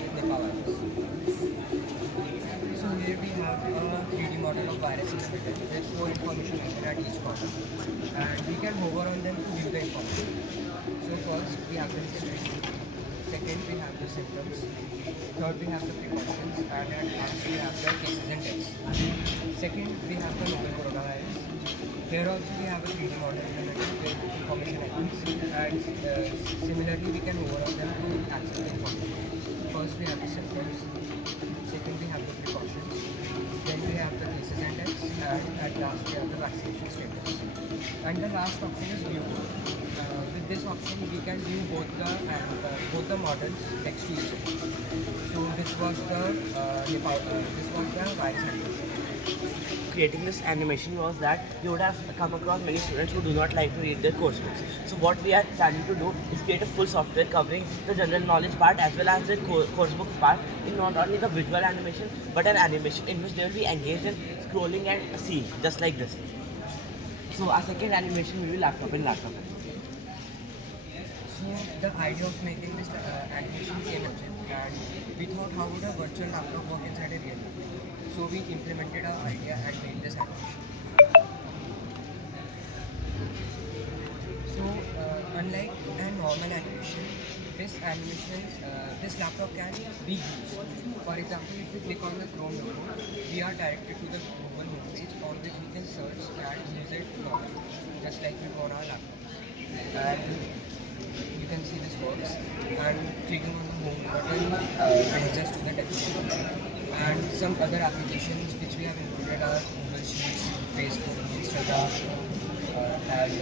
with Nipah virus. So here we have a 3D model of virus in the middle with 4 information hidden at each corner, and we can hover on them to view the information. So first we have the history, second we have the symptoms, third we have the precautions, and at last we have the cases and deaths. Second we have the novel coronavirus. Here also we have a 3D model in the middle with information items, and similarly we can hover on them to access the information. First we have the symptoms, second we have the precautions, then we have the cases and deaths, and at last we have the vaccination status. And the last option is view. With this option we can view both the models next to each other. So this was the virus animation. Creating this animation was that you would have come across many students who do not like to read their course books. So what we are planning to do is create a full software covering the general knowledge part as well as the course book part in not only the visual animation but an animation in which they will be engaged in scrolling and seeing just like this. So our second animation will be laptop in laptop. So the idea of making this animation came engine, and we thought how would a virtual laptop work inside a real laptop. So we implemented our idea and made this animation. So unlike a normal animation, this laptop can be used. For example, if we click on the Chrome logo, we are directed to the Google homepage on which we can search and use it normally, just like we do on our laptops. And you can see this works, and clicking on the home button brings us to the desktop. And some other applications which we have included are Google Sheets, Facebook, Instagram, and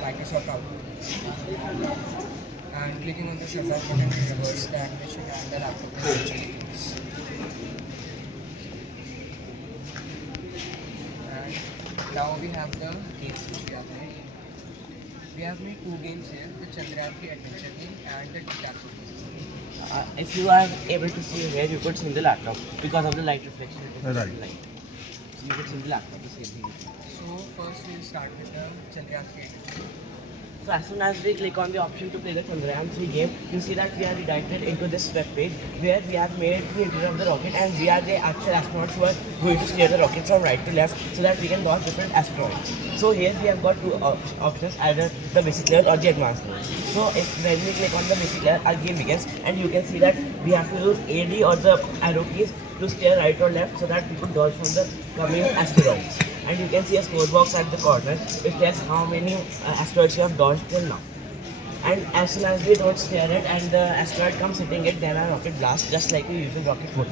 Microsoft Outlook. And clicking on the shutdown button will reverse the animation and the laptop will actually close. And now we have the games which we have made. We have made 2 games here, the Chandrayaan 3 adventure game and the tic-tac-toe game. If you are able to see here, you could see in the laptop because of the light reflection. Right. Light. So you could see in the laptop the same thing. So first we'll start with the Chandrayaan 3 adventure. So as soon as we click on the option to play the Chandrayaan 3 game, you see that we are redirected into this web page where we have made the interior of the rocket and we are the actual astronauts who are going to steer the rocket from right to left so that we can launch different asteroids. So here we have got 2 options, either the basic level or the advanced level. So when we click on the basic level, our game begins and you can see that we have to use AD or the arrow keys to steer right or left so that we can dodge from the coming asteroids. And you can see a score box at the corner which tells how many asteroids you have dodged till now. And as soon as we don't steer it and the asteroid comes hitting it, then our rocket blasts just like we use a rocket would.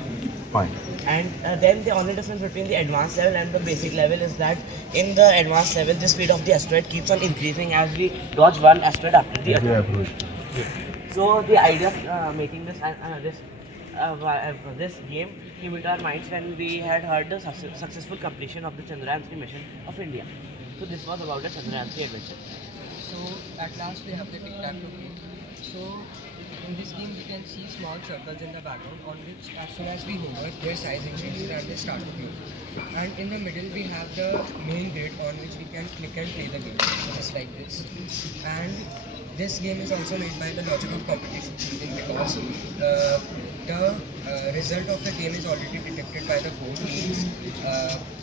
Fine. And then the only difference between the advanced level and the basic level is that in the advanced level the speed of the asteroid keeps on increasing as we dodge one asteroid after the other. So the idea of making this game came into our minds when we had heard the successful completion of the Chandrayaan 3 mission of India. So this was about the Chandrayaan 3 adventure. So at last we have the tic-tac-toe game. So in this game we can see small circles in the background on which as soon as we hover their size increases and they start to glow. And in the middle we have the main grid on which we can click and play the game, just like this. And this game is also made by the logic of competition thinking because the result of the game is already detected by the code, means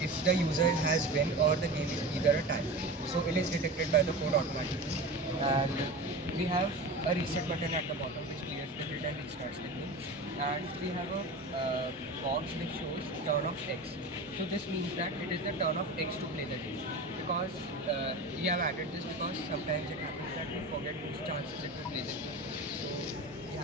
if the user has win or the game is either a tie. So it is detected by the code automatically. And we have a reset button at the bottom which clears the grid and restarts the game. And we have a box which shows turn of X. So this means that it is the turn of X to play the game. Because we have added this because sometimes it happens that we forget whose chances it to play the game. So